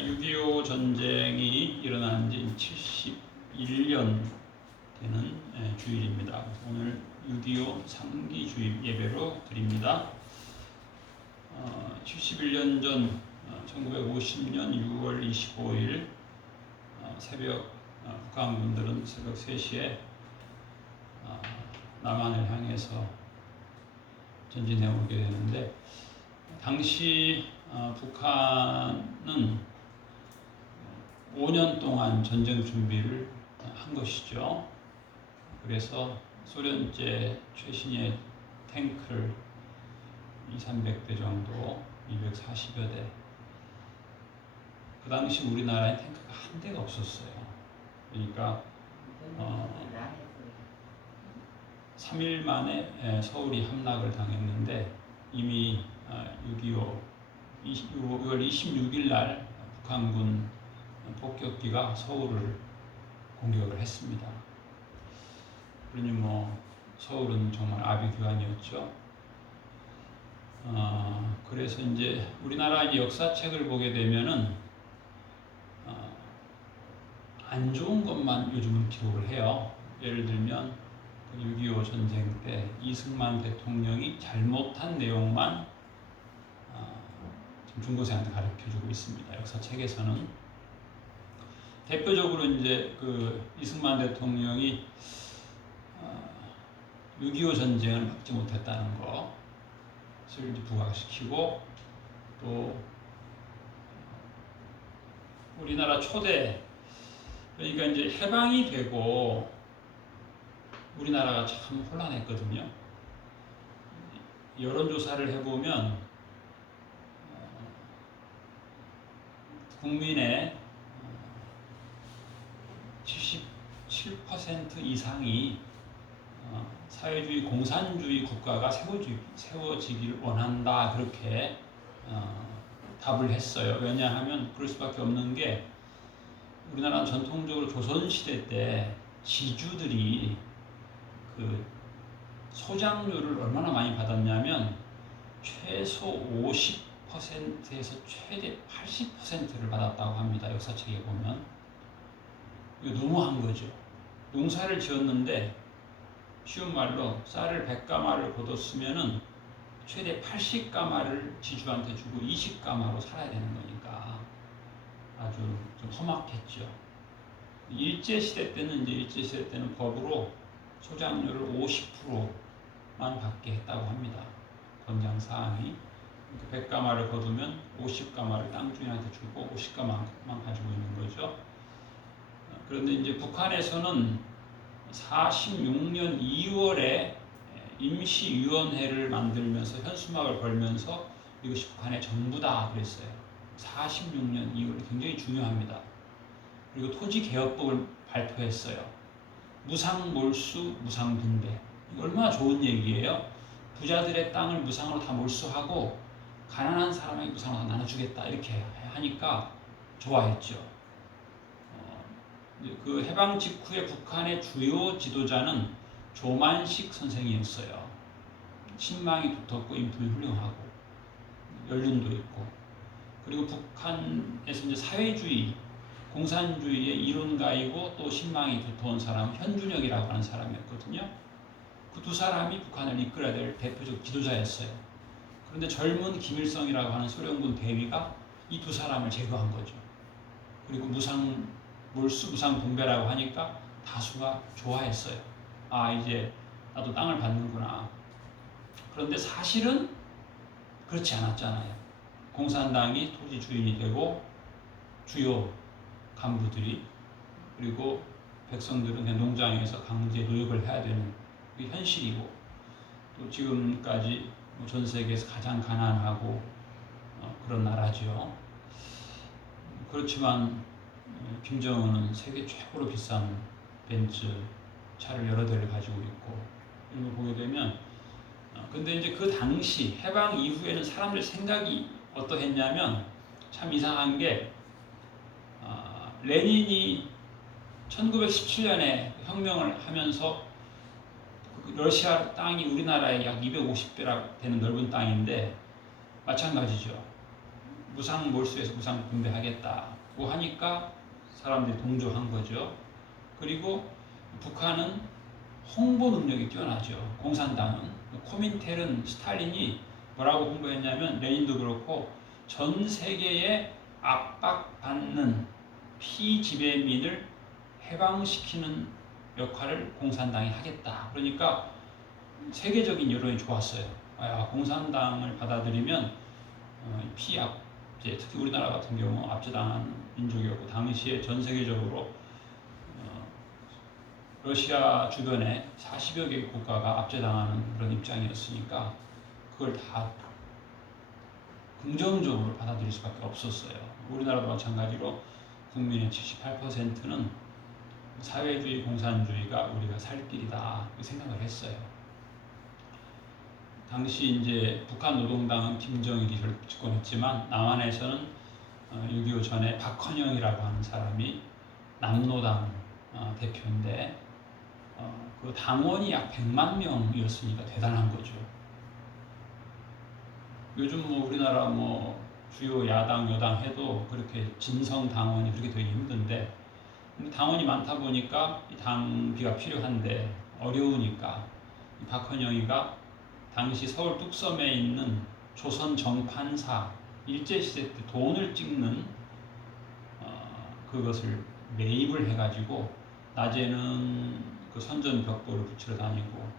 6.25 전쟁이 일어난 지 71년 되는 주일입니다. 오늘 6.25 상기 주일 예배로 드립니다. 71년 전 1950년 6월 25일 새벽 북한군들은 새벽 3시에 남한을 향해서 전진해 오게 되는데, 당시 북한은 5년 동안 전쟁 준비를 한 것이죠. 그래서 소련제 최신의 탱크를 200~300대 정도, 240여 대. 그 당시 우리나라에 탱크가 한 대가 없었어요. 그러니까 3일 만에 서울이 함락을 당했는데, 이미 6.25 6월 26일 날 북한군 폭격기가 서울을 공격을 했습니다. 그러니 서울은 정말 아비규환이었죠. 그래서 이제 우리나라 역사책을 보게 되면은 안 좋은 것만 요즘은 기록을 해요. 예를 들면 6.25 전쟁 때 이승만 대통령이 잘못한 내용만 중고생한테 가르쳐주고 있습니다. 역사책에서는 대표적으로 이제 이승만 대통령이 6.25 전쟁을 막지 못했다는 것을 부각시키고, 또 우리나라 초대, 그러니까 이제 해방이 되고 우리나라가 참 혼란했거든요. 여론조사를 해보면 국민의 77% 이상이 사회주의 공산주의 국가가 세워지기를 원한다, 그렇게 답을 했어요. 왜냐하면 그럴 수밖에 없는 게, 우리나라는 전통적으로 조선시대 때 지주들이 소장료를 얼마나 많이 받았냐면 최소 50%에서 최대 80%를 받았다고 합니다. 역사책에 보면. 이거 너무한 거죠. 농사를 지었는데, 쉬운 말로 쌀을 100가마를 거뒀으면은 최대 80가마를 지주한테 주고 20가마로 살아야 되는 거니까 아주 좀 험악했죠. 일제시대 때는 법으로 소장료를 50%만 받게 했다고 합니다. 권장 사항이. 100가마를 거두면 50가마를 땅 주인한테 주고 50가마만 가지고 있는 거죠. 그런데 이제 북한에서는 46년 2월에 임시위원회를 만들면서 현수막을 걸면서 이것이 북한의 정부다 그랬어요. 46년 2월, 굉장히 중요합니다. 그리고 토지개혁법을 발표했어요. 무상몰수, 무상분배. 이거 얼마나 좋은 얘기예요. 부자들의 땅을 무상으로 다 몰수하고 가난한 사람에게 무상으로 다 나눠주겠다, 이렇게 하니까 좋아했죠. 그 해방 직후에 북한의 주요 지도자는 조만식 선생이었어요. 신망이 두텁고 인품이 훌륭하고 연륜도 있고, 그리고 북한에서 이제 사회주의, 공산주의의 이론가이고 또 신망이 두터운 사람 현준혁이라고 하는 사람이었거든요. 그 두 사람이 북한을 이끌어야 될 대표적 지도자였어요. 그런데 젊은 김일성이라고 하는 소련군 대위가 이 두 사람을 제거한 거죠. 그리고 몰수 무상분배라고 하니까 다수가 좋아했어요. 이제 나도 땅을 받는구나. 그런데 사실은 그렇지 않았잖아요. 공산당이 토지 주인이 되고 주요 간부들이, 그리고 백성들은 그냥 농장에서 강제 노역을 해야 되는 게 현실이고, 또 지금까지 전 세계에서 가장 가난하고 그런 나라죠. 그렇지만 김정은은 세계 최고로 비싼 벤츠 차를 여러 대를 가지고 있고, 이런 걸 보게 되면, 근데 이제 그 당시 해방 이후에는 사람들 생각이 어떠했냐면, 참 이상한 게, 레닌이 1917년에 혁명을 하면서 러시아 땅이 우리나라의 약 250배나 되는 넓은 땅인데 마찬가지죠. 무상 몰수해서 무상 분배하겠다고 하니까 사람들이 동조한 거죠. 그리고 북한은 홍보 능력이 뛰어나죠. 공산당은. 코민텔은 스탈린이 뭐라고 홍보했냐면 레닌도 그렇고 전 세계에 압박받는 피지배민을 해방시키는 역할을 공산당이 하겠다. 그러니까 세계적인 여론이 좋았어요. 공산당을 받아들이면 피압제, 특히 우리나라 같은 경우 압제당한 민족이었고 당시에 전 세계적으로 러시아 주변에 40여 개의 국가가 압제당하는 그런 입장이었으니까 그걸 다 긍정적으로 받아들일 수밖에 없었어요. 우리나라도 마찬가지로 국민의 78%는 사회주의, 공산주의가 우리가 살 길이다 생각을 했어요. 당시 이제 북한 노동당은 김정일이 집권했지만 남한에서는 6.25 전에 박헌영이라고 하는 사람이 남노당 대표인데 그 당원이 약 100만 명이었으니까 대단한 거죠. 요즘 뭐 우리나라 뭐 주요 야당 여당 해도 그렇게 진성 당원이 그렇게 되기 힘든데 당원이 많다 보니까 당비가 필요한데 어려우니까 박헌영이가 당시 서울 뚝섬에 있는 조선 정판사 일제시대 때 돈을 찍는 그것을 매입을 해가지고 낮에는 그 선전벽보를 붙이러 다니고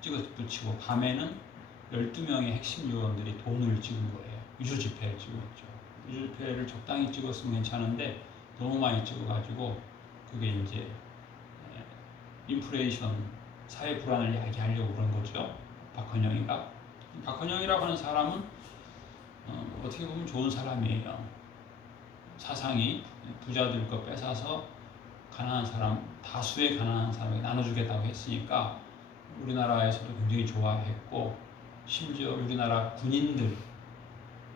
찍어 붙이고 밤에는 12명의 핵심 요원들이 돈을 찍은 거예요. 유조지폐를 찍었죠. 유조지폐를 적당히 찍었으면 괜찮은데 너무 많이 찍어가지고 그게 이제 인플레이션, 사회 불안을 야기하려고 그런 거죠. 박헌영이가. 박헌영이라고 하는 사람은 어떻게 보면 좋은 사람이에요. 사상이 부자들 거 뺏어서 가난한 사람, 다수의 가난한 사람에게 나눠주겠다고 했으니까 우리나라에서도 굉장히 좋아했고 심지어 우리나라 군인들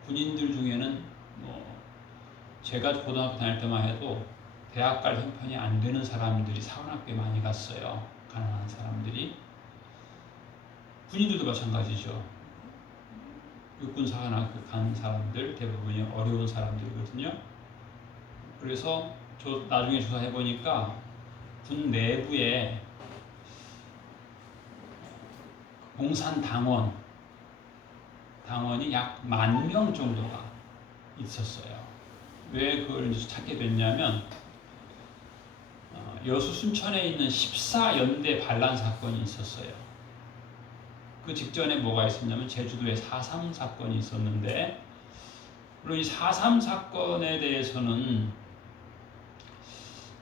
중에는 제가 고등학교 다닐 때만 해도 대학 갈 형편이 안 되는 사람들이 사관학교에 많이 갔어요. 가난한 사람들이. 군인들도 마찬가지죠. 육군 사관학교 간 사람들 대부분이 어려운 사람들이거든요. 그래서 저 나중에 조사해 보니까 군 내부에 공산 당원이 약 10,000명 정도가 있었어요. 왜 그걸 찾게 됐냐면 여수 순천에 있는 14연대 반란 사건이 있었어요. 그 직전에 뭐가 있었냐면 제주도에 4.3 사건이 있었는데 물론 이 4.3 사건에 대해서는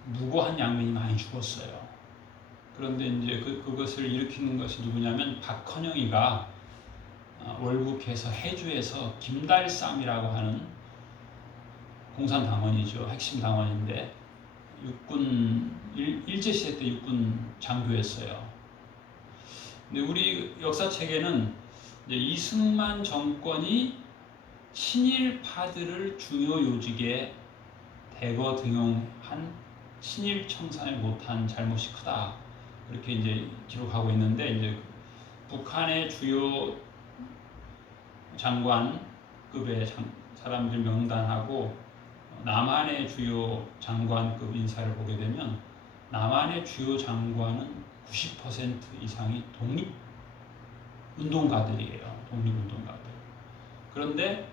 무고한 양민이 많이 죽었어요. 그런데 이제 그것을 일으키는 것이 누구냐면 박헌영이가 월북해서 해주에서 김달삼이라고 하는 공산당원이죠. 핵심 당원인데 일제시대 때 육군 장교였어요. 근데 우리 역사책에는 이제 이승만 정권이 친일파들을 중요 요직에 대거 등용한 친일 청산을 못한 잘못이 크다. 그렇게 이제 기록하고 있는데 이제 북한의 주요 장관급의 사람들 명단하고 남한의 주요 장관급 인사를 보게 되면 남한의 주요 장관은 90% 이상이 독립운동가들이에요. 독립운동가들. 그런데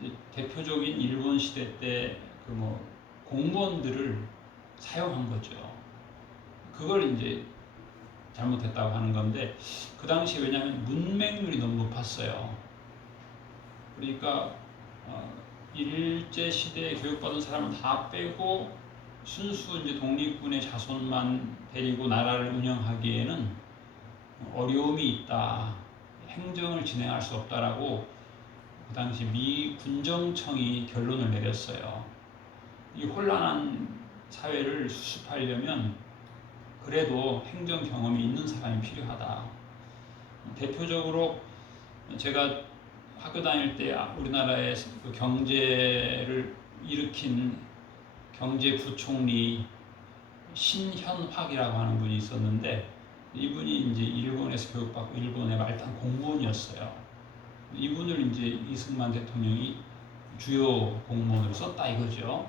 이제 대표적인 일본 시대 때 그 공무원들을 사용한 거죠. 그걸 이제 잘못했다고 하는 건데 그 당시 왜냐하면 문맹률이 너무 높았어요. 그러니까 일제 시대에 교육받은 사람을 다 빼고 순수 이제 독립군의 자손만 데리고 나라를 운영하기에는 어려움이 있다. 행정을 진행할 수 없다라고 그 당시 미 군정청이 결론을 내렸어요. 이 혼란한 사회를 수습하려면 그래도 행정 경험이 있는 사람이 필요하다. 대표적으로 제가 학교 다닐 때 우리나라의 그 경제를 일으킨 경제부총리 신현확이라고 하는 분이 있었는데 이분이 이제 일본에서 교육받고 일본의 말단 공무원이었어요. 이분을 이제 이승만 대통령이 주요 공무원으로 썼다 이거죠.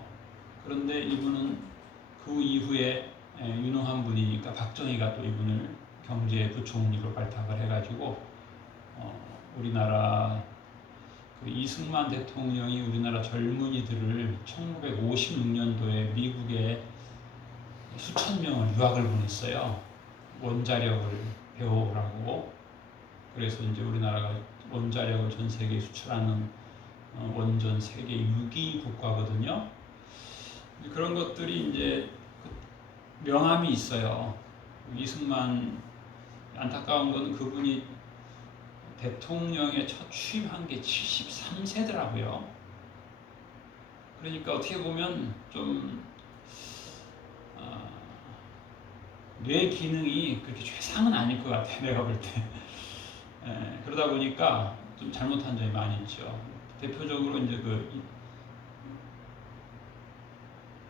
그런데 이분은 그 이후에 유능한 분이니까 박정희가 또 이분을 경제부총리로 발탁을 해가지고 우리나라 그 이승만 대통령이 우리나라 젊은이들을 1956년도에 미국에 수천 명을 유학을 보냈어요. 원자력을 배우라고. 그래서 이제 우리나라가 원자력을 전 세계에 수출하는 원전 세계 6위 국가거든요. 그런 것들이 이제 명함이 있어요. 이승만, 안타까운 건 그분이 대통령에 첫 취임한 게 73세더라고요. 그러니까 어떻게 보면 좀 뇌 기능이 그렇게 최상은 아닐 것 같아요. 내가 볼 때. 그러다 보니까 좀 잘못한 점이 많이 있죠. 대표적으로 이제 그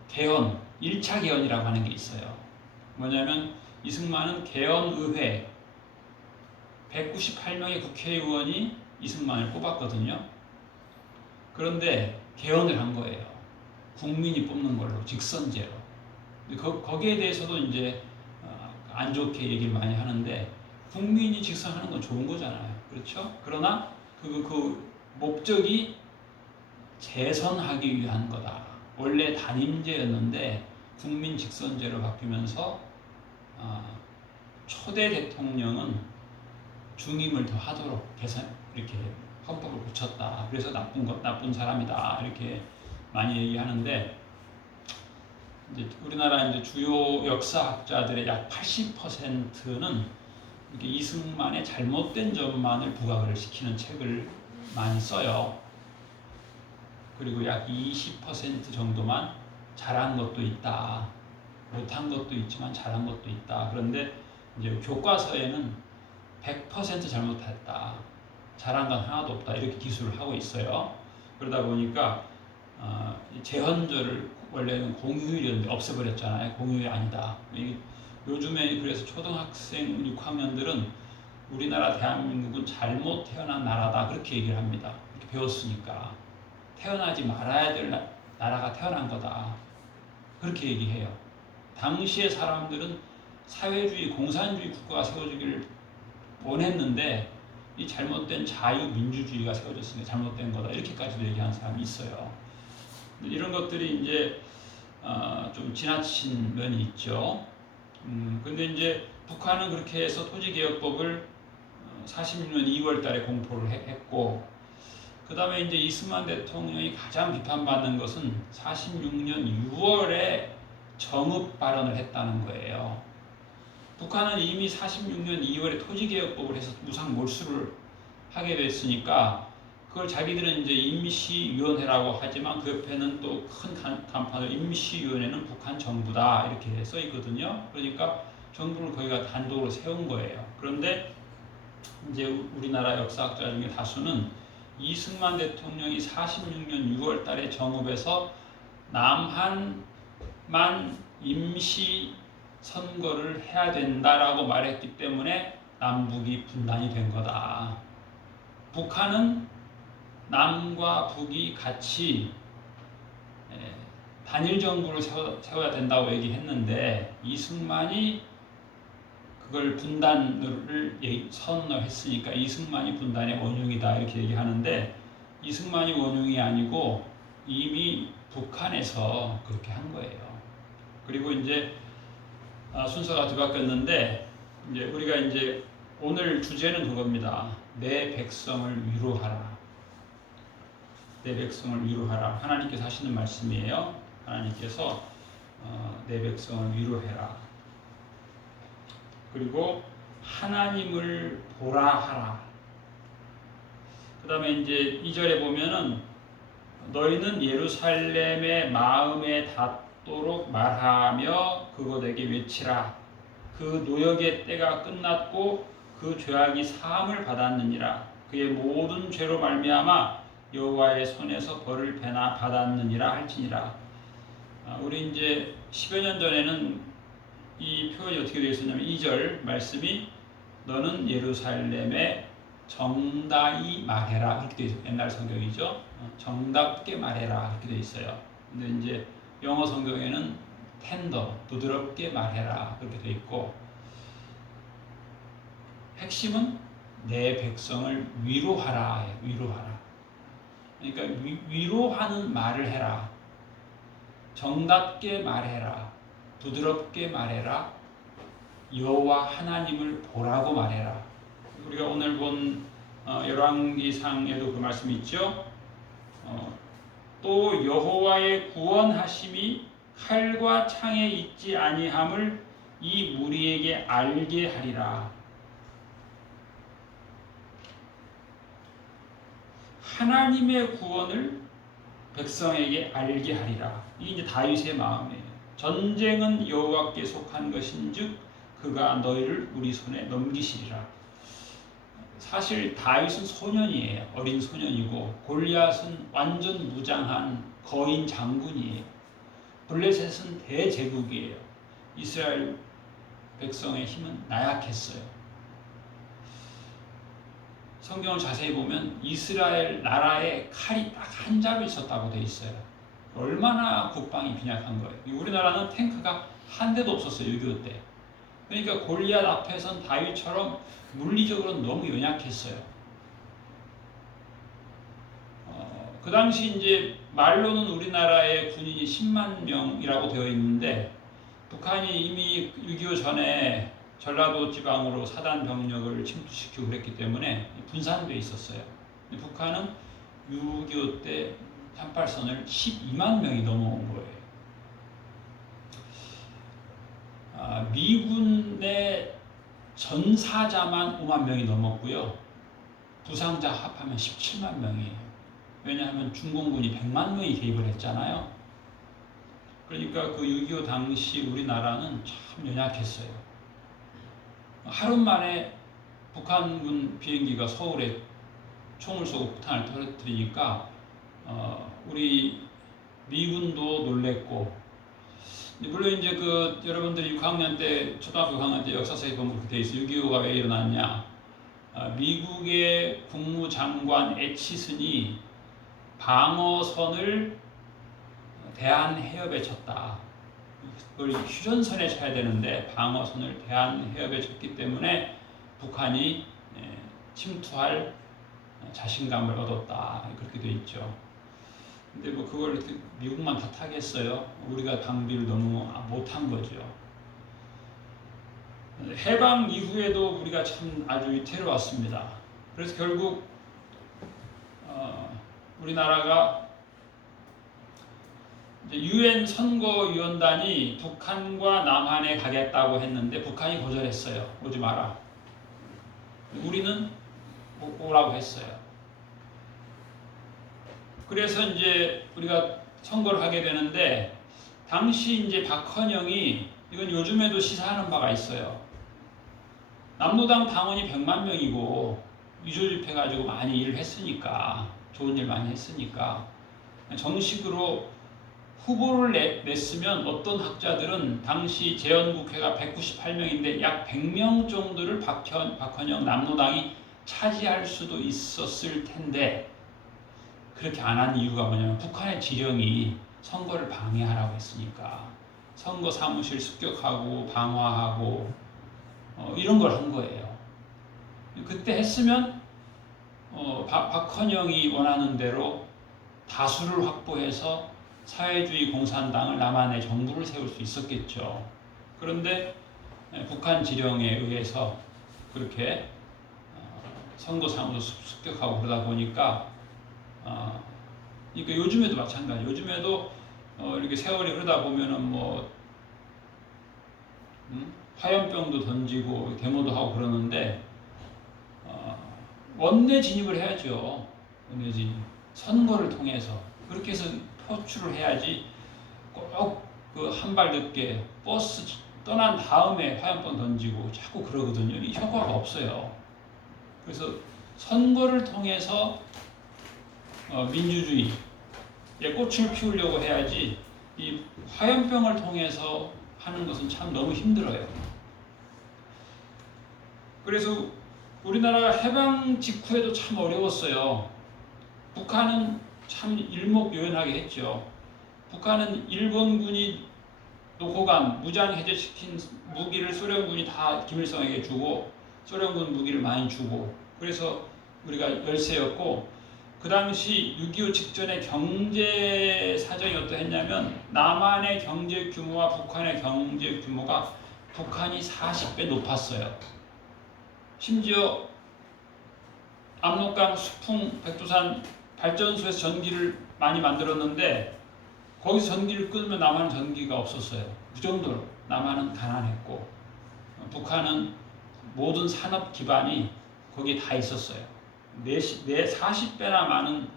개헌, 1차 개헌이라고 하는 게 있어요. 뭐냐면 이승만은 개헌의회 198명의 국회의원이 이승만을 뽑았거든요. 그런데 개헌을 한 거예요. 국민이 뽑는 걸로, 직선제로. 거기에 대해서도 이제 안 좋게 얘기를 많이 하는데 국민이 직선하는 건 좋은 거잖아요. 그렇죠? 그러나 그 목적이 재선하기 위한 거다. 원래 단임제였는데 국민 직선제로 바뀌면서 초대 대통령은 중임을 더 하도록 이렇게 헌법을 고쳤다. 그래서 나쁜 사람이다. 이렇게 많이 얘기하는데 이제 우리나라 이제 주요 역사학자들의 약 80%는 이렇게 이승만의 잘못된 점만을 부각을 시키는 책을 많이 써요. 그리고 약 20% 정도만 잘한 것도 있다. 못한 것도 있지만 잘한 것도 있다. 그런데 이제 교과서에는 100% 잘못했다. 잘한 건 하나도 없다. 이렇게 기술을 하고 있어요. 그러다 보니까 제헌절을 원래는 공휴일이었는데 없애버렸잖아요. 공휴일이 아니다. 요즘에 그래서 초등학생 6학년들은 우리나라 대한민국은 잘못 태어난 나라다. 그렇게 얘기를 합니다. 이렇게 배웠으니까. 태어나지 말아야 될 나라가 태어난 거다. 그렇게 얘기해요. 당시의 사람들은 사회주의, 공산주의 국가가 세워지기를 원했는데 이 잘못된 자유민주주의가 세워졌으니까 잘못된 거다. 이렇게까지도 얘기하는 사람이 있어요. 이런 것들이 이제 좀 지나친 면이 있죠. 근데 이제 북한은 그렇게 해서 토지개혁법을 46년 2월 달에 공포를 했고, 그 다음에 이제 이승만 대통령이 가장 비판받는 것은 46년 6월에 정읍 발언을 했다는 거예요. 북한은 이미 46년 2월에 토지개혁법을 해서 무상 몰수를 하게 됐으니까 그걸 자기들은 이제 임시위원회라고 하지만 그 옆에는 또 큰 간판으로 임시위원회는 북한 정부다 이렇게 써 있거든요. 그러니까 정부를 거기가 단독으로 세운 거예요. 그런데 이제 우리나라 역사학자 중에 다수는 이승만 대통령이 46년 6월 달에 정읍에서 남한만 임시 선거를 해야 된다라고 말했기 때문에 남북이 분단이 된 거다. 북한은 남과 북이 같이 단일 정부를 세워야 된다고 얘기했는데 이승만이 그걸 분단을 선언했으니까 이승만이 분단의 원흉이다 이렇게 얘기하는데 이승만이 원흉이 아니고 이미 북한에서 그렇게 한 거예요. 그리고 이제 순서가 뒤바뀌었는데 이제 우리가 이제 오늘 주제는 그겁니다. 내 백성을 위로하라. 내 백성을 위로하라. 하나님께서 하시는 말씀이에요. 하나님께서 내 백성을 위로해라. 그리고 하나님을 보라 하라. 그 다음에 이제 2절에 보면은 너희는 예루살렘의 마음에 닿도록 말하며 그곳에게 외치라. 그 노역의 때가 끝났고 그 죄악이 사함을 받았느니라. 그의 모든 죄로 말미암아 여호와의 손에서 벌을 받았느니라 할지니라. 우리 이제 10여 년 전에는 이 표현이 어떻게 되어 있었냐면 2절 말씀이 너는 예루살렘에 정다이 말해라 이렇게 되어 있어요. 옛날 성경이죠. 정답게 말해라 이렇게 돼 있어요. 근데 이제 영어 성경에는 텐더, 부드럽게 말해라 그렇게 돼 있고, 핵심은 내 백성을 위로하라. 위로하라. 그러니까 위로하는 말을 해라. 정답게 말해라. 부드럽게 말해라. 여호와 하나님을 보라고 말해라. 우리가 오늘 본 열왕기상에도 그 말씀이 있죠. 또 여호와의 구원하심이 칼과 창에 있지 아니함을 이 무리에게 알게 하리라. 하나님의 구원을 백성에게 알게 하리라. 이게 이제 다윗의 마음이에요. 전쟁은 여호와께 속한 것인즉 그가 너희를 우리 손에 넘기시리라. 사실 다윗은 소년이에요. 어린 소년이고, 골리앗은 완전 무장한 거인 장군이에요. 블레셋은 대제국이에요. 이스라엘 백성의 힘은 나약했어요. 성경을 자세히 보면 이스라엘 나라에 칼이 딱 한 자루 있었다고 돼 있어요. 얼마나 국방이 빈약한 거예요. 우리나라는 탱크가 한 대도 없었어요. 6.25 때. 그러니까 골리앗 앞에선 다윗처럼 물리적으로 너무 연약했어요. 그 당시 이제 말로는 우리나라의 군인이 10만 명이라고 되어 있는데, 북한이 이미 6.25 전에 전라도 지방으로 사단 병력을 침투시키고 그랬기 때문에 분산되어 있었어요. 북한은 6.25 때 38선을 12만 명이 넘어온 거예요. 미군의 전사자만 5만 명이 넘었고요. 부상자 합하면 17만 명이에요. 왜냐하면 중공군이 100만 명이 개입을 했잖아요. 그러니까 그 6.25 당시 우리나라는 참 연약했어요. 하루 만에 북한군 비행기가 서울에 총을 쏘고 폭탄을 터뜨리니까 우리 미군도 놀랬고, 물론 이제 그 여러분들이 6학년 때, 초등학교 6학년 때 역사서에 보면 그렇게 돼 있어요. 6.25가 왜 일어났냐? 미국의 국무장관 애치슨이 방어선을 대한해협에 쳤다. 그걸 휴전선에 쳐야 되는데 방어선을 대한해협에 쳤기 때문에 북한이 침투할 자신감을 얻었다. 그렇게 돼 있죠. 근데 뭐 그걸 미국만 탓하겠어요? 우리가 방비를 너무 못한 거죠. 해방 이후에도 우리가 참 아주 위태로웠습니다. 그래서 결국 우리나라가 유엔 선거위원단이 북한과 남한에 가겠다고 했는데 북한이 거절했어요. 오지 마라. 우리는 오라고 했어요. 그래서 이제 우리가 선거를 하게 되는데, 당시 이제 박헌영이, 이건 요즘에도 시사하는 바가 있어요. 남로당 당원이 100만 명이고 위조집회 가지고 많이 일을 했으니까, 좋은 일 많이 했으니까 정식으로 후보를 냈으면 어떤 학자들은 당시 재헌국회가 198명인데 약 100명 정도를 박헌영 남로당이 차지할 수도 있었을 텐데, 그렇게 안 한 이유가 뭐냐면 북한의 지령이 선거를 방해하라고 했으니까 선거 사무실 습격하고 방화하고 이런 걸 한 거예요. 그때 했으면 박헌영이 원하는 대로 다수를 확보해서 사회주의 공산당을 남한의 정부를 세울 수 있었겠죠. 그런데 북한 지령에 의해서 그렇게 선거 사무소 습격하고 그러다 보니까 그러니까 요즘에도 마찬가지. 요즘에도 이렇게 세월이 흐르다 보면은 화염병도 던지고 데모도 하고 그러는데 원내 진입을 해야죠. 원내 진입. 선거를 통해서 그렇게 해서 표출을 해야지. 꼭 그 한 발 늦게 버스 떠난 다음에 화염병 던지고 자꾸 그러거든요. 이 효과가 없어요. 그래서 선거를 통해서 민주주의에 꽃을 피우려고 해야지, 이 화염병을 통해서 하는 것은 참 너무 힘들어요. 그래서 우리나라 해방 직후에도 참 어려웠어요. 북한은 참 일목요연하게 했죠. 북한은 일본군이 노고간 무장 해제시킨 무기를 소련군이 다 김일성에게 주고 소련군 무기를 많이 주고 그래서 우리가 열세였고 그 당시 6.25 직전의 경제 사정이 어떠했냐면 남한의 경제 규모와 북한의 경제 규모가 북한이 40배 높았어요. 심지어 압록강, 수풍, 백두산 발전소에서 전기를 많이 만들었는데 거기서 전기를 끊으면 남한은 전기가 없었어요. 그 정도로 남한은 가난했고 북한은 모든 산업 기반이 거기에 다 있었어요. 40배나 많은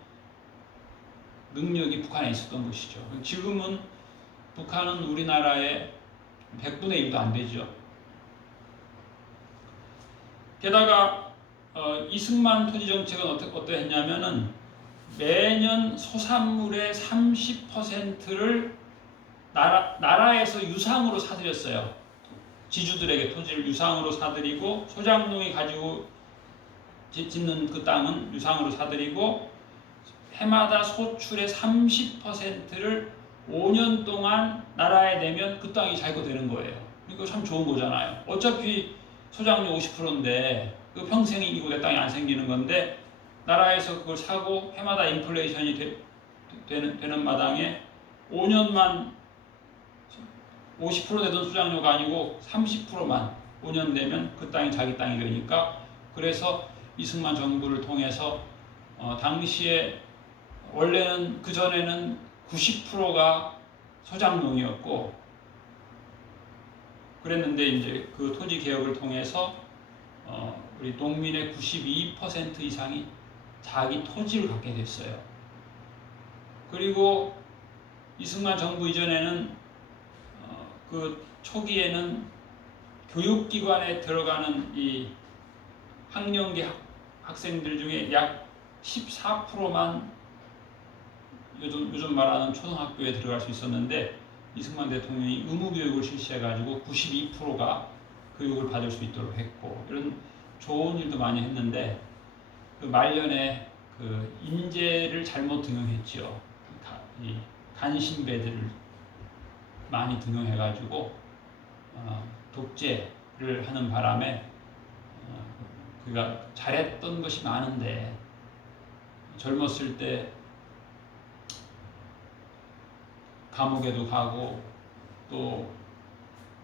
능력이 북한에 있었던 것이죠. 지금은 북한은 우리나라의 100분의 1도 안 되죠. 게다가 이승만 토지 정책은 어떠했냐면은 매년 소산물의 30%를 나라에서 유상으로 사들였어요. 지주들에게 토지를 유상으로 사들이고 소장농이 가지고 짓는 그 땅은 유상으로 사들이고 해마다 소출의 30%를 5년 동안 나라에 내면 그 땅이 자기거 되는 거예요. 이거 참 좋은 거잖아요. 어차피 소장료 50%인데 그 평생 이고 내 땅이 안 생기는 건데 나라에서 그걸 사고 해마다 인플레이션이 되는 마당에 5년만 50% 내던 수장료가 아니고 30%만 5년 내면 그 땅이 자기 땅이 되니까 그래서 이승만 정부를 통해서 당시에 원래는 그 전에는 90%가 소장농이었고 그랬는데 이제 그 토지 개혁을 통해서 우리 농민의 92% 이상이 자기 토지를 갖게 됐어요. 그리고 이승만 정부 이전에는 그 초기에는 교육기관에 들어가는 이 학령기 학생들 중에 약 14%만 요즘 말하는 초등학교에 들어갈 수 있었는데 이승만 대통령이 의무교육을 실시해가지고 92%가 교육을 받을 수 있도록 했고 이런 좋은 일도 많이 했는데 그 말년에 그 인재를 잘못 등용했죠. 이 간신배들을 많이 등용해가지고 독재를 하는 바람에 그가 잘했던 것이 많은데 젊었을 때 감옥에도 가고 또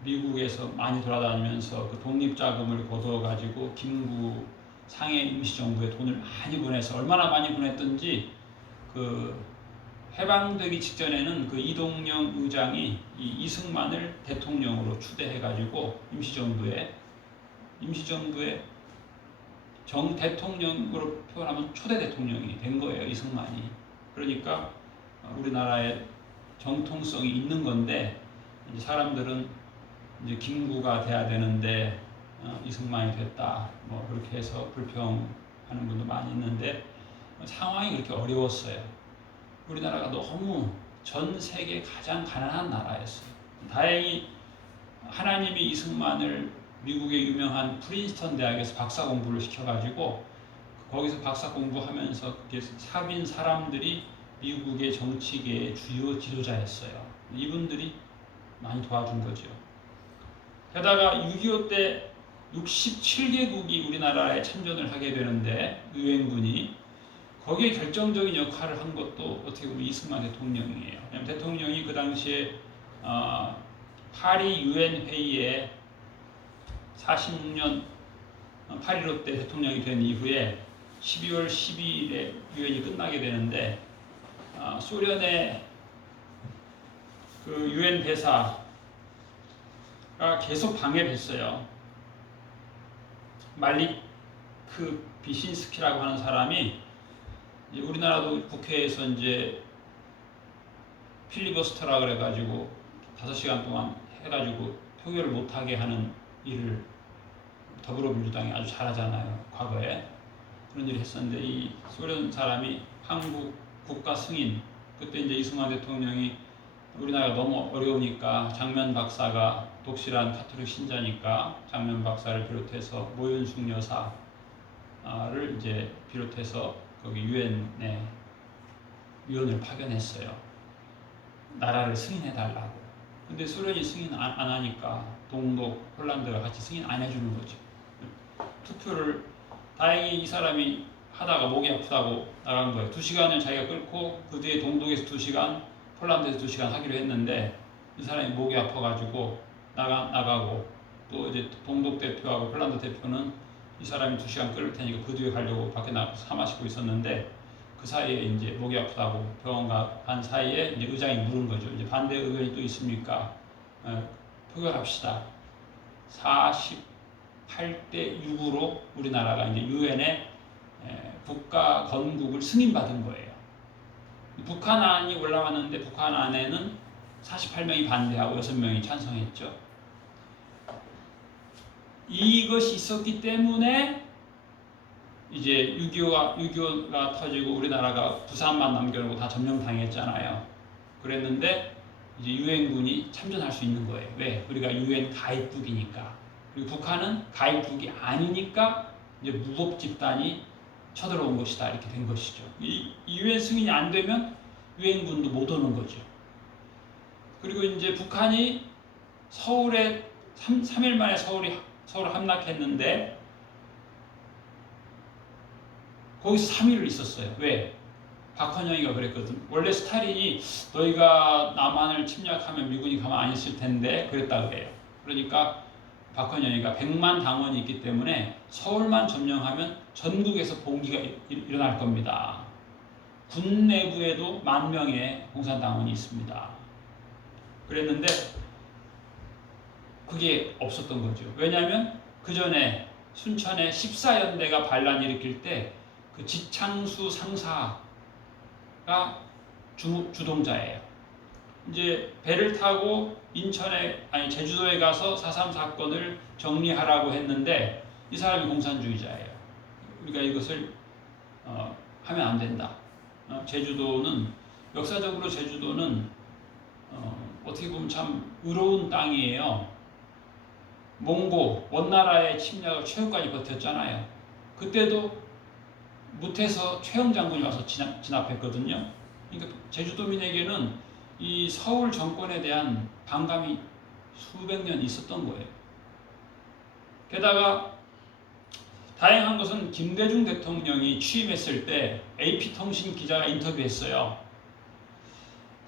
미국에서 많이 돌아다니면서 그 독립자금을 거두어가지고 김구 상해 임시정부에 돈을 많이 보내서 얼마나 많이 보냈던지 그 해방되기 직전에는 그 이동영 의장이 이 이승만을 대통령으로 추대해가지고 임시정부에 정 대통령으로 표현하면 초대 대통령이 된 거예요. 이승만이. 그러니까 우리나라의 정통성이 있는 건데 이제 사람들은 이제 김구가 돼야 되는데 이승만이 됐다. 뭐 그렇게 해서 불평하는 분도 많이 있는데 상황이 그렇게 어려웠어요. 우리나라가 너무 전 세계 가장 가난한 나라였어요. 다행히 하나님이 이승만을 미국의 유명한 프린스턴 대학에서 박사 공부를 시켜가지고 거기서 박사 공부하면서 그게 사귄 사람들이 미국의 정치계의 주요 지도자였어요. 이분들이 많이 도와준 거죠. 게다가 6.25 때 67개국이 우리나라에 참전을 하게 되는데 유엔군이 거기에 결정적인 역할을 한 것도 어떻게 보면 이승만 대통령이에요. 왜냐하면 대통령이 그 당시에 파리 유엔 회의에 46년 8.15 때 대통령이 된 이후에 12월 12일에 유엔이 끝나게 되는데 소련의 그 유엔 대사가 계속 방해를 했어요. 말리크 비신스키라고 하는 사람이 이제 우리나라도 국회에서 이제 필리버스터라 그래가지고 5시간 동안 해가지고 표결을 못하게 하는 일을 더불어민주당이 아주 잘하잖아요. 과거에 그런 일을 했었는데 이 소련 사람이 한국 국가 승인 그때 이제 이승만 대통령이 우리나라가 너무 어려우니까 장면 박사가 독실한 가톨릭 신자니까 장면 박사를 비롯해서 모윤숙 여사를 이제 비롯해서 거기 유엔에 위원을 파견했어요. 나라를 승인해달라고. 근데 소련이 승인 안 하니까 동독, 폴란드가 같이 승인 안 해주는 거죠. 투표를 다행히 이 사람이 하다가 목이 아프다고 나간 거예요. 2시간을 자기가 끌고 그 뒤에 동독에서 2시간, 폴란드에서 2시간 하기로 했는데 이 사람이 목이 아파가지고 나가고 또 이제 동독 대표하고 폴란드 대표는 이 사람이 2시간 끌을 테니까 그 뒤에 가려고 밖에 나가서 사 마시고 있었는데 그 사이에 이제 목이 아프다고 병원 간 사이에 이제 의장이 물은 거죠. 이제 반대 의견이 또 있습니까? 표결합시다. 48대 6으로 우리나라가 이제 유엔에 국가 건국을 승인받은 거예요. 북한안이 올라왔는데 북한안에는 48명이 반대하고 6명이 찬성했죠. 이것이 있었기 때문에 이제 6.25가 터지고 우리나라가 부산만 남겨놓고 다 점령당했잖아요. 그랬는데 이제 유엔군이 참전할 수 있는 거예요. 왜? 우리가 유엔 가입국이니까. 그리고 북한은 가입국이 아니니까 이제 무법 집단이 쳐들어온 것이다. 이렇게 된 것이죠. 이 유엔 승인이 안 되면 유엔군도 못 오는 거죠. 그리고 이제 북한이 서울에 3일 만에 서울 함락했는데 거기서 3일을 있었어요. 왜? 박헌영이가 그랬거든. 원래 스탈린이 너희가 남한을 침략하면 미군이 가만 안 있을 텐데 그랬다 그래요. 그러니까 박헌영이가 100만 당원이 있기 때문에 서울만 점령하면 전국에서 봉기가 일어날 겁니다. 군 내부에도 10,000명의 공산당원이 있습니다. 그랬는데 그게 없었던 거죠. 왜냐하면 그 전에 순천에 14연대가 반란 일으킬 때 그 지창수 상사가 주동자예요. 이제 배를 타고 제주도에 가서 4.3 사건을 정리하라고 했는데 이 사람이 공산주의자예요. 우리가 이것을 하면 안 된다. 역사적으로 제주도는 어떻게 보면 참 의로운 땅이에요. 몽고 원나라의 침략을 최후까지 버텼잖아요. 그때도 무태서 최영 장군이 와서 진압했거든요. 그러니까 제주도민에게는 이 서울 정권에 대한 반감이 수백 년 있었던 거예요. 게다가 다행한 것은 김대중 대통령이 취임했을 때 AP통신 기자가 인터뷰했어요.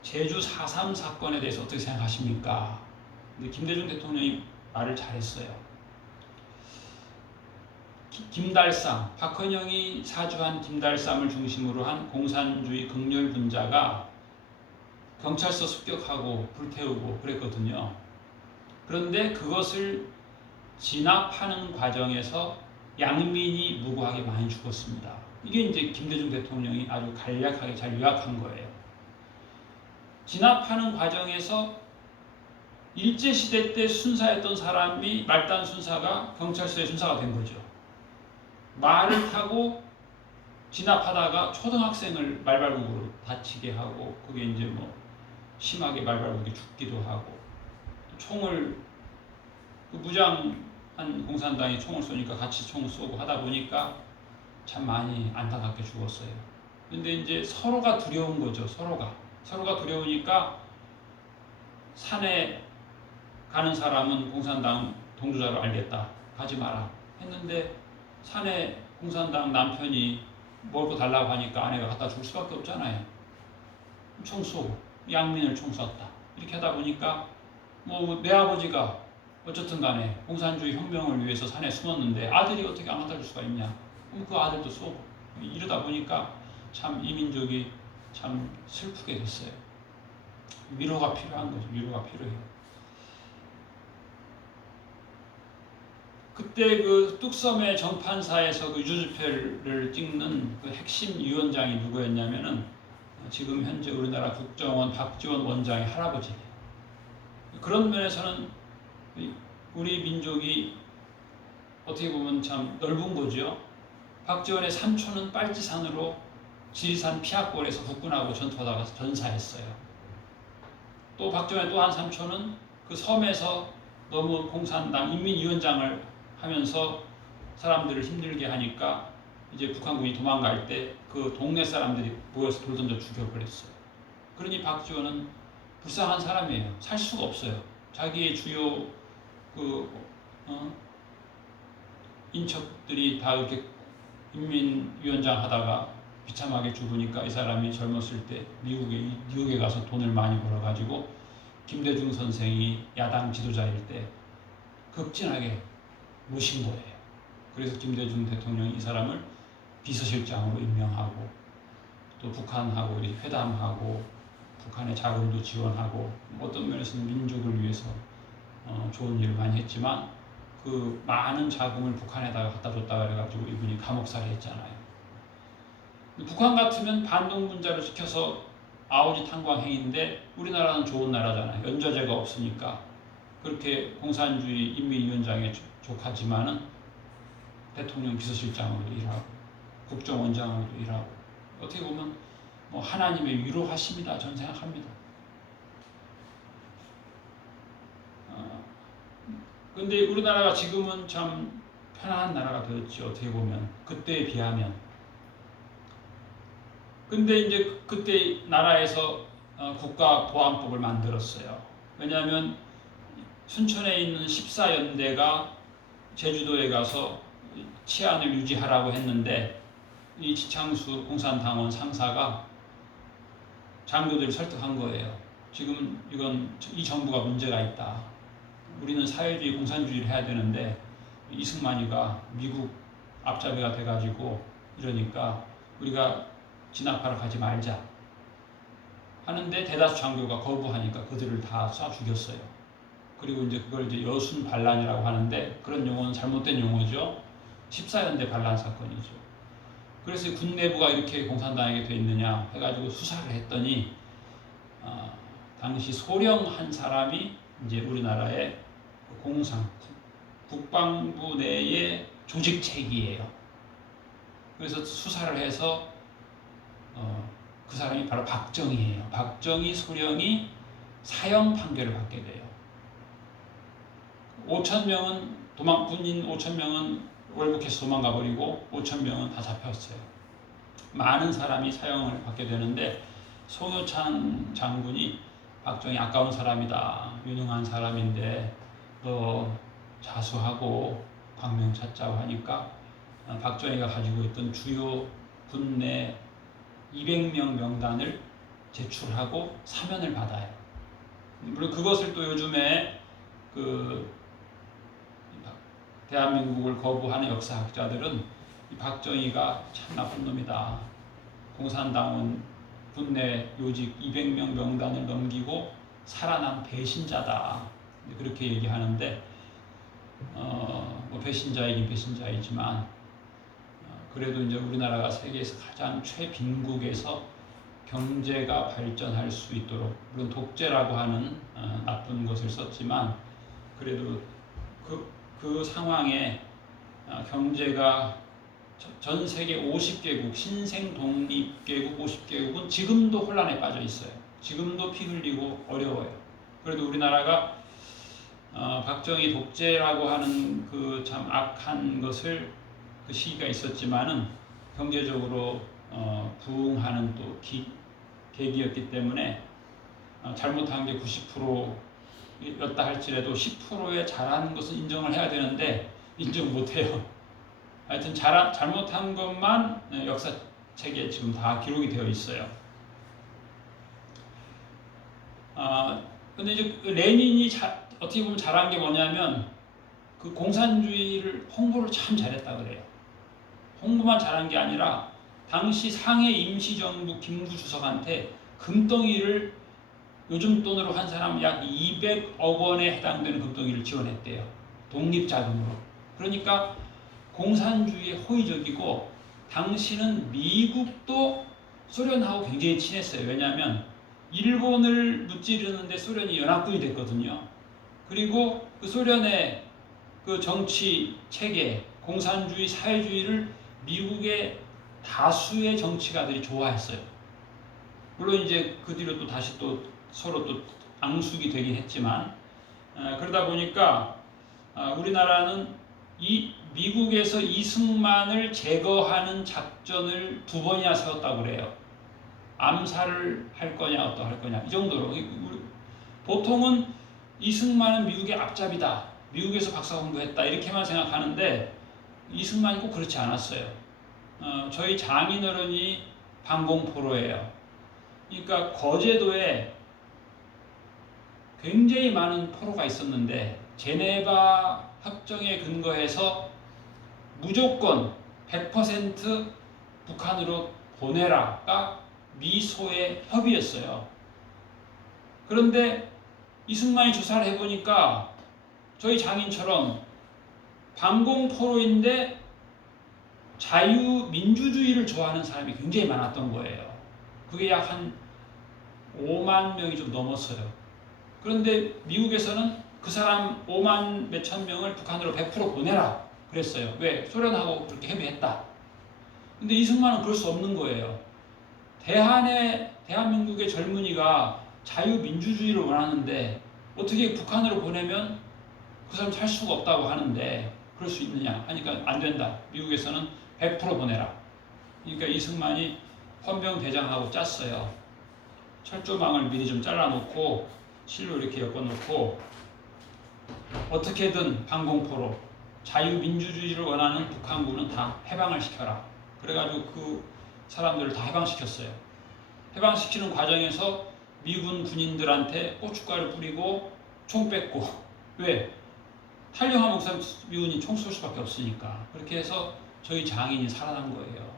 제주 4.3 사건에 대해서 어떻게 생각하십니까? 근데 김대중 대통령이 말을 잘했어요. 김달삼, 박헌영이 사주한 김달삼을 중심으로 한 공산주의 극렬 분자가 경찰서 습격하고 불태우고 그랬거든요. 그런데 그것을 진압하는 과정에서 양민이 무고하게 많이 죽었습니다. 이게 이제 김대중 대통령이 아주 간략하게 잘 요약한 거예요. 진압하는 과정에서 일제시대 때 순사였던 사람이 말단 순사가 경찰서의 순사가 된 거죠. 말을 타고 진압하다가 초등학생을 말발굽으로 다치게 하고 그게 이제 뭐 심하게 말발굽이 죽기도 하고 총을 무장한 공산당이 총을 쏘니까 같이 총을 쏘고 하다 보니까 참 많이 안타깝게 죽었어요. 근데 이제 서로가 두려운 거죠. 서로가 두려우니까 산에 가는 사람은 공산당 동조자로 알겠다. 가지 마라. 했는데 산에 공산당 남편이 먹을 거 달라고 하니까 아내가 갖다 줄 수밖에 없잖아요. 총 쏘고 양민을 총 쐈다. 이렇게 하다 보니까 뭐 내 아버지가 어쨌든 간에 공산주의 혁명을 위해서 산에 숨었는데 아들이 어떻게 안 갖다 줄 수가 있냐. 그럼 그 아들도 쏘고 이러다 보니까 참 이 민족이 참 슬프게 됐어요. 위로가 필요한 거죠. 위로가 필요해요. 그때 그 뚝섬의 정판사에서 그 유주집회를 찍는 그 핵심 위원장이 누구였냐면은 지금 현재 우리나라 국정원 박지원 원장의 할아버지예요. 그런 면에서는 우리 민족이 어떻게 보면 참 넓은 거죠. 박지원의 삼촌은 빨치산으로 지리산 피악골에서 국군하고 전투하다가 전사했어요. 또 박지원의 또 한 삼촌은 그 섬에서 너무 공산당 인민위원장을 하면서 사람들을 힘들게 하니까 이제 북한군이 도망갈 때 그 동네 사람들이 모여서 돌 던져 죽여버렸어요. 그러니 박지원은 불쌍한 사람이에요. 살 수가 없어요. 자기의 주요 그 인척들이 다 이렇게 인민위원장 하다가 비참하게 죽으니까 이 사람이 젊었을 때 뉴욕에 가서 돈을 많이 벌어가지고 김대중 선생이 야당 지도자일 때 극진하게 모신 거예요. 그래서 김대중 대통령이 이 사람을 비서실장으로 임명하고 또 북한하고 회담하고 북한의 자금도 지원하고 어떤 면에서는 민족을 위해서 좋은 일을 많이 했지만 그 많은 자금을 북한에다가 갖다 줬다 그래가지고 이분이 감옥살이 했잖아요. 북한 같으면 반동분자를 시켜서 아오지 탄광 행위인데 우리나라는 좋은 나라잖아요. 연좌제가 없으니까 그렇게 공산주의 인민위원장에 족하지만은 대통령 비서실장으로도 일하고 국정원장으로도 일하고 어떻게 보면 뭐 하나님의 위로하심이다 저는 생각합니다. 근데 우리나라가 지금은 참 편안한 나라가 되었죠. 어떻게 보면 그때에 비하면. 근데 이제 그때 나라에서 국가보안법을 만들었어요. 왜냐하면 순천에 있는 14연대가 제주도에 가서 치안을 유지하라고 했는데 이 지창수 공산당원 상사가 장교들을 설득한 거예요. 지금 이 정부가 문제가 있다. 우리는 사회주의 공산주의를 해야 되는데 이승만이가 미국 앞잡이가 돼가지고 이러니까 우리가 진압하러 가지 말자 하는데 대다수 장교가 거부하니까 그들을 다 쏴 죽였어요. 그리고 이제 그걸 이제 여순 반란이라고 하는데 그런 용어는 잘못된 용어죠. 14연대 반란 사건이죠. 그래서 군 내부가 이렇게 공산당하게 돼 있느냐 해가지고 수사를 했더니 당시 소령 한 사람이 이제 우리나라의 공상 국방부 내의 조직책이에요. 그래서 수사를 해서 그 사람이 바로 박정희예요. 박정희 소령이 사형 판결을 받게 돼요. 5,000명은 군인 5,000명은 월북해서 도망가 버리고 5,000명은 다 잡혔어요. 많은 사람이 사형을 받게 되는데 송효찬 장군이 박정희 아까운 사람이다. 유능한 사람인데 너 자수하고 광명 찾자고 하니까 박정희가 가지고 있던 주요 군내 200명 명단을 제출하고 사면을 받아요. 물론 그것을 또 요즘에 대한민국을 거부하는 역사학자들은 이 박정희가 참 나쁜 놈이다. 공산당원 군내 요직 200명 명단을 넘기고 살아난 배신자다. 그렇게 얘기하는데 뭐 배신자이긴 배신자이지만 그래도 이제 우리나라가 세계에서 가장 최빈국에서 경제가 발전할 수 있도록 물론 독재라고 하는 나쁜 것을 썼지만 그래도 그 상황에 경제가 전 세계 50개국 신생 독립개국 50개국은 지금도 혼란에 빠져 있어요. 지금도 피 흘리고 어려워요. 그래도 우리나라가 박정희 독재라고 하는 그 참 악한 것을 그 시기가 있었지만은 경제적으로 부흥하는 또 계기였기 때문에 잘못한 게 90%였다 할지라도 10%의 잘하는 것은 인정을 해야 되는데 인정 못해요. 하여튼 잘못한 것만 역사책에 지금 다 기록이 되어 있어요. 근데 이제 레닌이 어떻게 보면 잘한 게 뭐냐면 그 공산주의를 홍보를 참 잘했다 그래요. 홍보만 잘한 게 아니라 당시 상해 임시정부 김구 주석한테 금덩이를 요즘 돈으로 한 사람 약 200억 원에 해당되는 금덩이를 지원했대요. 독립자금으로. 그러니까 공산주의에 호의적이고 당시는 미국도 소련하고 굉장히 친했어요. 왜냐하면 일본을 무찌르는데 소련이 연합군이 됐거든요. 그리고 그 소련의 그 정치 체계, 공산주의, 사회주의를 미국의 다수의 정치가들이 좋아했어요. 물론 이제 그 뒤로 또 다시 또 서로 또 앙숙이 되긴 했지만 그러다 보니까 우리나라는 이 미국에서 이승만을 제거하는 작전을 2번이나 세웠다고 그래요. 암살을 할 거냐 어떠 할 거냐 이 정도로. 보통은 이승만은 미국의 앞잡이다, 미국에서 박사 공부했다 이렇게만 생각하는데 이승만이 꼭 그렇지 않았어요. 저희 장인어른이 방공포로예요. 그러니까 거제도에 굉장히 많은 포로가 있었는데 제네바 협정에 근거해서 무조건 100% 북한으로 보내라가 미소의 협의였어요. 그런데 이승만이 조사를 해보니까 저희 장인처럼 방공포로인데 자유민주주의를 좋아하는 사람이 굉장히 많았던 거예요. 그게 약 한 5만 명이 좀 넘었어요. 그런데 미국에서는 그 사람 5만 몇천 명을 북한으로 100% 보내라 그랬어요. 왜? 소련하고 그렇게 협의했다. 근데 이승만은 그럴 수 없는 거예요. 대한민국의 젊은이가 자유민주주의를 원하는데 어떻게 북한으로 보내면 그 사람 살 수가 없다고 하는데 그럴 수 있느냐 하니까 안 된다. 미국에서는 100% 보내라. 그러니까 이승만이 헌병대장하고 짰어요. 철조망을 미리 좀 잘라놓고 실로 이렇게 엮어놓고 어떻게든 방공포로 자유민주주의를 원하는 북한군은 다 해방을 시켜라. 그래가지고 그 사람들을 다 해방시켰어요. 해방시키는 과정에서 미군 군인들한테 고춧가루 뿌리고 총 뺏고. 왜? 탈영하면 미군이 총 쏠 수밖에 없으니까. 그렇게 해서 저희 장인이 살아난 거예요.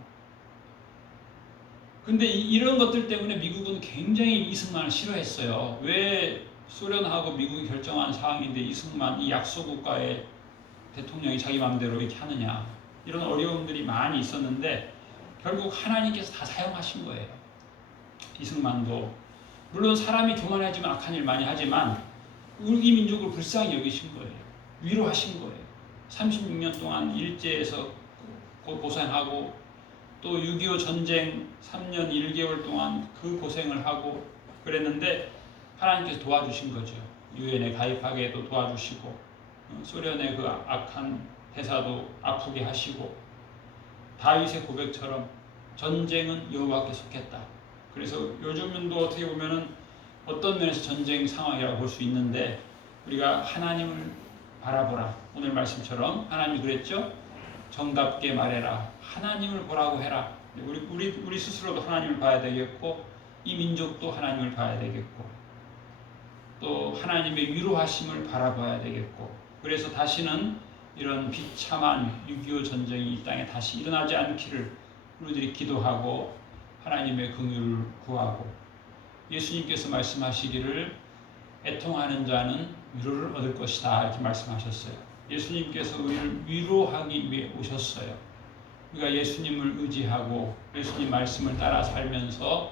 근데 이런 것들 때문에 미국은 굉장히 이승만을 싫어했어요. 왜 소련하고 미국이 결정한 사항인데 이승만, 이 약소국가의 대통령이 자기 마음대로 이렇게 하느냐. 이런 어려움들이 많이 있었는데 결국 하나님께서 다 사용하신 거예요. 이승만도 물론 사람이 교만하지만 악한 일 많이 하지만 우리 민족을 불쌍히 여기신 거예요. 위로하신 거예요. 36년 동안 일제에서 고생하고 또 6.25 전쟁 3년 1개월 동안 그 고생을 하고 그랬는데 하나님께서 도와주신 거죠. 유엔에 가입하게도 도와주시고 소련의 그 악한 대사도 아프게 하시고 다윗의 고백처럼 전쟁은 여호와께 속했다. 그래서 요즘도 어떻게 보면은 어떤 면에서 전쟁 상황이라고 볼 수 있는데 우리가 하나님을 바라보라. 오늘 말씀처럼 하나님이 그랬죠. 정답게 말해라. 하나님을 보라고 해라. 우리 스스로도 하나님을 봐야 되겠고 이 민족도 하나님을 봐야 되겠고 또 하나님의 위로하심을 바라봐야 되겠고 그래서 다시는 이런 비참한 6.25 전쟁이 이 땅에 다시 일어나지 않기를 우리들이 기도하고 하나님의 긍휼을 구하고 예수님께서 말씀하시기를 애통하는 자는 위로를 얻을 것이다 이렇게 말씀하셨어요. 예수님께서 우리를 위로하기 위해 오셨어요. 우리가 예수님을 의지하고 예수님 말씀을 따라 살면서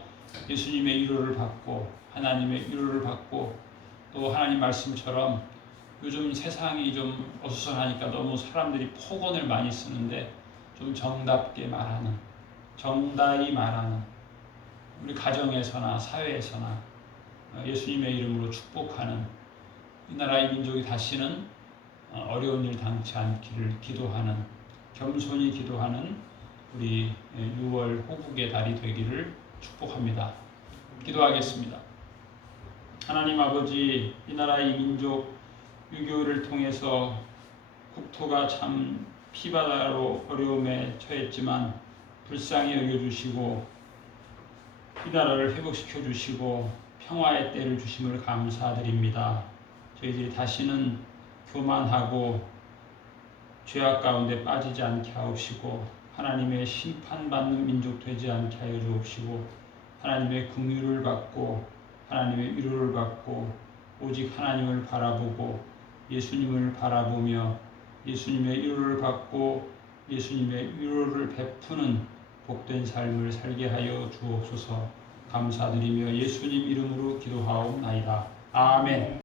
예수님의 위로를 받고 하나님의 위로를 받고 또 하나님 말씀처럼 요즘 세상이 좀 어수선하니까 너무 사람들이 폭언을 많이 쓰는데 좀 정답게 말하는, 정다이 말하는 우리 가정에서나 사회에서나 예수님의 이름으로 축복하는 이 나라의 민족이 다시는 어려운 일 당치 않기를 기도하는 겸손히 기도하는 우리 6월 호국의 달이 되기를 축복합니다. 기도하겠습니다. 하나님 아버지, 이 나라의 민족 6.25를 통해서 국토가 참 피바다로 어려움에 처했지만 불쌍히 여겨주시고 이 나라를 회복시켜 주시고 평화의 때를 주심을 감사드립니다. 저희들이 다시는 교만하고 죄악 가운데 빠지지 않게 하옵시고 하나님의 심판받는 민족 되지 않게 하여 주옵시고 하나님의 긍휼을 받고 하나님의 위로를 받고 오직 하나님을 바라보고 예수님을 바라보며 예수님의 위로를 받고 예수님의 위로를 베푸는 복된 삶을 살게 하여 주옵소서. 감사드리며 예수님 이름으로 기도하옵나이다. 아멘.